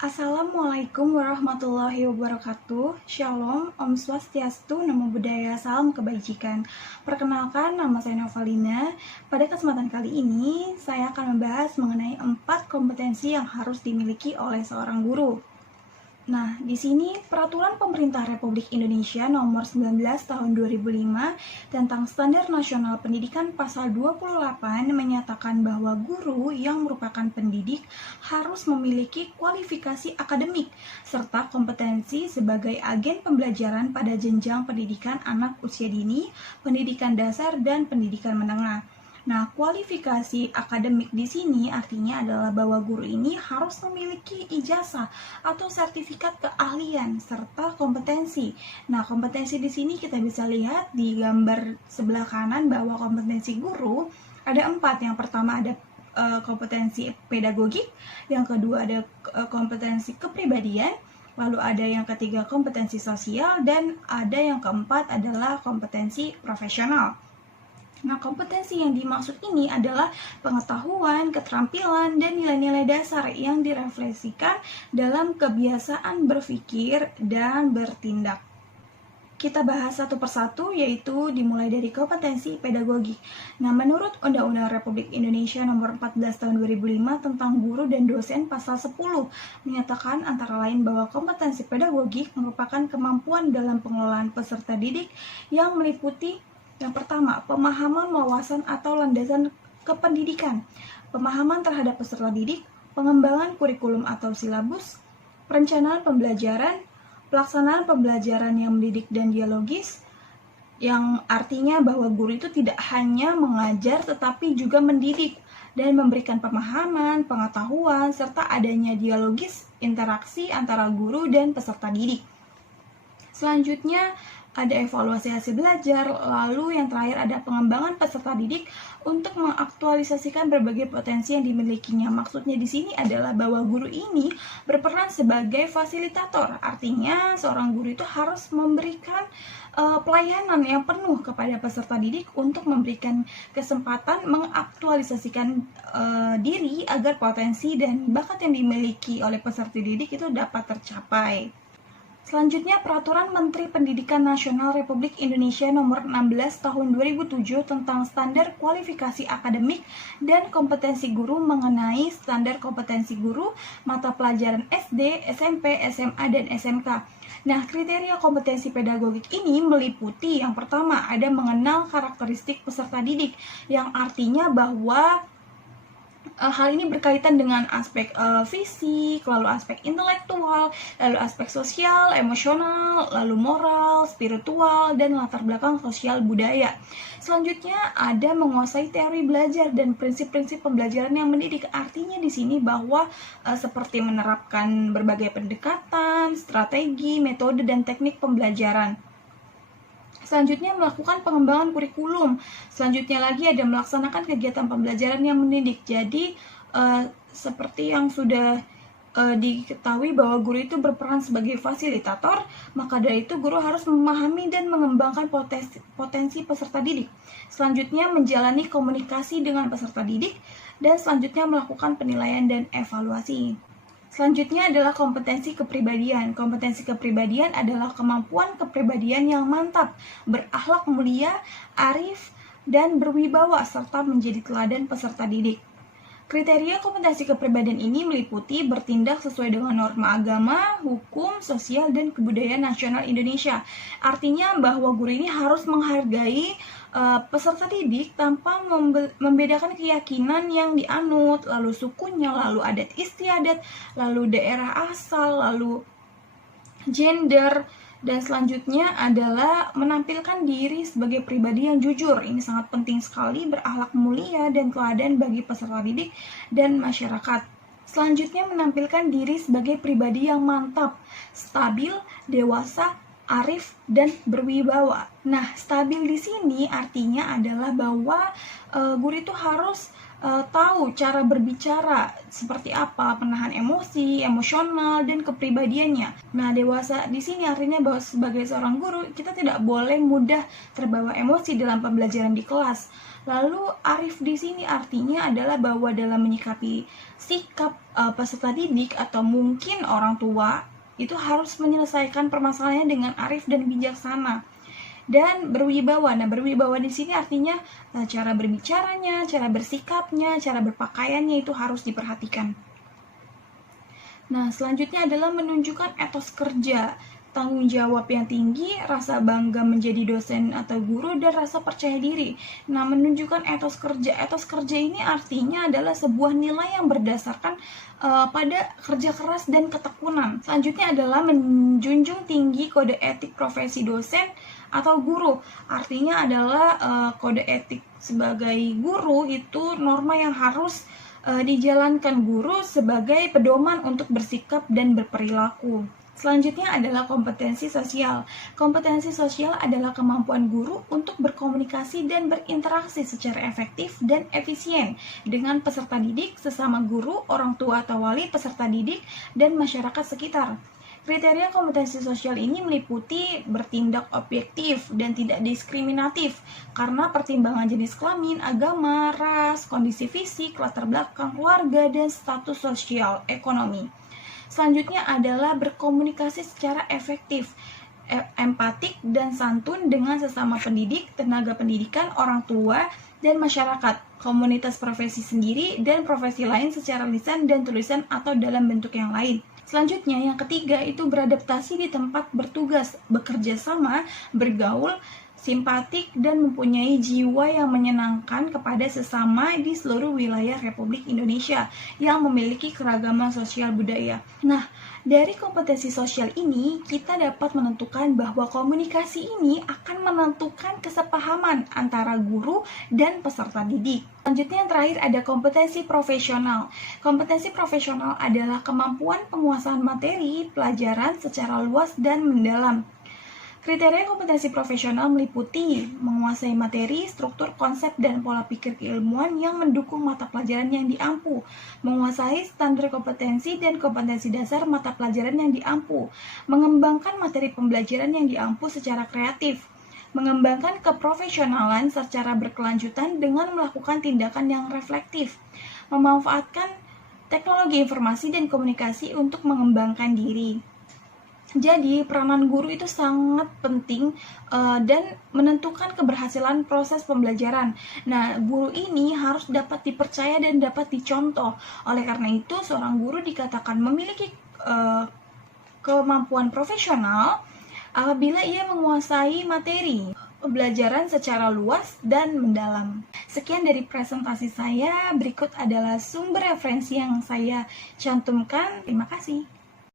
Assalamualaikum warahmatullahi wabarakatuh. Shalom, Om Swastiastu, Namo Buddhaya, Salam Kebajikan. Perkenalkan, nama saya Novalina. Pada kesempatan kali ini, saya akan membahas mengenai 4 kompetensi yang harus dimiliki oleh seorang guru. Nah, di sini Peraturan Pemerintah Republik Indonesia Nomor 19 Tahun 2005 tentang Standar Nasional Pendidikan Pasal 28 menyatakan bahwa guru yang merupakan pendidik harus memiliki kualifikasi akademik serta kompetensi sebagai agen pembelajaran pada jenjang pendidikan anak usia dini, pendidikan dasar, dan pendidikan menengah. Nah, kualifikasi akademik di sini artinya adalah bahwa guru ini harus memiliki ijazah atau sertifikat keahlian serta kompetensi. Nah, kompetensi di sini kita bisa lihat di gambar sebelah kanan bahwa kompetensi guru ada 4. Yang pertama ada kompetensi pedagogik, yang kedua ada kompetensi kepribadian, lalu ada yang ketiga kompetensi sosial, dan ada yang keempat adalah kompetensi profesional. Nah, kompetensi yang dimaksud ini adalah pengetahuan, keterampilan, dan nilai-nilai dasar yang direfleksikan dalam kebiasaan berpikir dan bertindak. Kita bahas satu persatu, yaitu dimulai dari kompetensi pedagogik. Nah, menurut Undang-Undang Republik Indonesia Nomor 14 Tahun 2005 tentang guru dan dosen pasal 10 menyatakan antara lain bahwa kompetensi pedagogik merupakan kemampuan dalam pengelolaan peserta didik yang meliputi yang pertama, pemahaman, wawasan, atau landasan kependidikan, pemahaman terhadap peserta didik, pengembangan kurikulum atau silabus, perencanaan pembelajaran, pelaksanaan pembelajaran yang mendidik dan dialogis, yang artinya bahwa guru itu tidak hanya mengajar tetapi juga mendidik dan memberikan pemahaman, pengetahuan, serta adanya dialogis, interaksi antara guru dan peserta didik. Selanjutnya, ada evaluasi hasil belajar, lalu yang terakhir ada pengembangan peserta didik untuk mengaktualisasikan berbagai potensi yang dimilikinya. Maksudnya di sini adalah bahwa guru ini berperan sebagai fasilitator, artinya seorang guru itu harus memberikan pelayanan yang penuh kepada peserta didik untuk memberikan kesempatan mengaktualisasikan diri agar potensi dan bakat yang dimiliki oleh peserta didik itu dapat tercapai. Selanjutnya, Peraturan Menteri Pendidikan Nasional Republik Indonesia Nomor 16 Tahun 2007 tentang Standar Kualifikasi Akademik dan Kompetensi Guru mengenai standar kompetensi guru mata pelajaran SD, SMP, SMA, dan SMK. Nah, kriteria kompetensi pedagogik ini meliputi yang pertama, ada mengenal karakteristik peserta didik, yang artinya bahwa hal ini berkaitan dengan aspek fisik, lalu aspek intelektual, lalu aspek sosial, emosional, lalu moral, spiritual, dan latar belakang sosial budaya. Selanjutnya ada menguasai teori belajar dan prinsip-prinsip pembelajaran yang mendidik. Artinya di sini bahwa seperti menerapkan berbagai pendekatan, strategi, metode, dan teknik pembelajaran. Selanjutnya melakukan pengembangan kurikulum. Selanjutnya lagi ada melaksanakan kegiatan pembelajaran yang mendidik. Jadi seperti yang sudah diketahui bahwa guru itu berperan sebagai fasilitator, maka dari itu guru harus memahami dan mengembangkan potensi peserta didik. Selanjutnya menjalani komunikasi dengan peserta didik, dan selanjutnya melakukan penilaian dan evaluasi. Selanjutnya adalah kompetensi kepribadian. Kompetensi kepribadian adalah kemampuan kepribadian yang mantap, berakhlak mulia, arif, dan berwibawa, serta menjadi teladan peserta didik. Kriteria kompetensi kepribadian ini meliputi bertindak sesuai dengan norma agama, hukum, sosial, dan kebudayaan nasional Indonesia. Artinya bahwa guru ini harus menghargai peserta didik tanpa membedakan keyakinan yang dianut, lalu sukunya, lalu adat istiadat, lalu daerah asal, lalu gender, dan selanjutnya adalah menampilkan diri sebagai pribadi yang jujur. Ini sangat penting sekali, berakhlak mulia dan teladan bagi peserta didik dan masyarakat. Selanjutnya menampilkan diri sebagai pribadi yang mantap, stabil, dewasa, arif, dan berwibawa. Nah, stabil di sini artinya adalah bahwa guru itu harus tahu cara berbicara seperti apa, menahan emosi, emosional, dan kepribadiannya. Nah, dewasa di sini artinya bahwa sebagai seorang guru kita tidak boleh mudah terbawa emosi dalam pembelajaran di kelas. Lalu arif di sini artinya adalah bahwa dalam menyikapi sikap peserta didik atau mungkin orang tua itu harus menyelesaikan permasalahannya dengan arif dan bijaksana. Dan berwibawa. Nah, berwibawa di sini artinya cara berbicaranya, cara bersikapnya, cara berpakaiannya itu harus diperhatikan. Nah, selanjutnya adalah menunjukkan etos kerja, tanggung jawab yang tinggi, rasa bangga menjadi dosen atau guru, dan rasa percaya diri. Nah, menunjukkan etos kerja. Etos kerja ini artinya adalah sebuah nilai yang berdasarkan pada kerja keras dan ketekunan. Selanjutnya adalah menjunjung tinggi kode etik profesi dosen atau guru. Artinya adalah kode etik sebagai guru itu norma yang harus dijalankan guru sebagai pedoman untuk bersikap dan berperilaku. Selanjutnya adalah kompetensi sosial. Kompetensi sosial adalah kemampuan guru untuk berkomunikasi dan berinteraksi secara efektif dan efisien dengan peserta didik, sesama guru, orang tua atau wali peserta didik, dan masyarakat sekitar. Kriteria kompetensi sosial ini meliputi bertindak objektif dan tidak diskriminatif karena pertimbangan jenis kelamin, agama, ras, kondisi fisik, latar belakang keluarga, dan status sosial ekonomi. Selanjutnya adalah berkomunikasi secara efektif, empatik, dan santun dengan sesama pendidik, tenaga pendidikan, orang tua, dan masyarakat, komunitas profesi sendiri, dan profesi lain secara lisan dan tulisan atau dalam bentuk yang lain. Selanjutnya, yang ketiga itu beradaptasi di tempat bertugas, bekerja sama, bergaul, simpatik, dan mempunyai jiwa yang menyenangkan kepada sesama di seluruh wilayah Republik Indonesia yang memiliki keragaman sosial budaya. Nah, dari kompetensi sosial ini, kita dapat menentukan bahwa komunikasi ini akan menentukan kesepahaman antara guru dan peserta didik. Selanjutnya yang terakhir ada kompetensi profesional. Kompetensi profesional adalah kemampuan penguasaan materi, pelajaran secara luas dan mendalam. Kriteria kompetensi profesional meliputi menguasai materi, struktur, konsep, dan pola pikir keilmuan yang mendukung mata pelajaran yang diampu, menguasai standar kompetensi dan kompetensi dasar mata pelajaran yang diampu, mengembangkan materi pembelajaran yang diampu secara kreatif, mengembangkan keprofesionalan secara berkelanjutan dengan melakukan tindakan yang reflektif, memanfaatkan teknologi informasi dan komunikasi untuk mengembangkan diri. Jadi, peranan guru itu sangat penting dan menentukan keberhasilan proses pembelajaran. Nah, guru ini harus dapat dipercaya dan dapat dicontoh. Oleh karena itu, seorang guru dikatakan memiliki kemampuan profesional apabila ia menguasai materi pembelajaran secara luas dan mendalam. Sekian dari presentasi saya. Berikut adalah sumber referensi yang saya cantumkan. Terima kasih.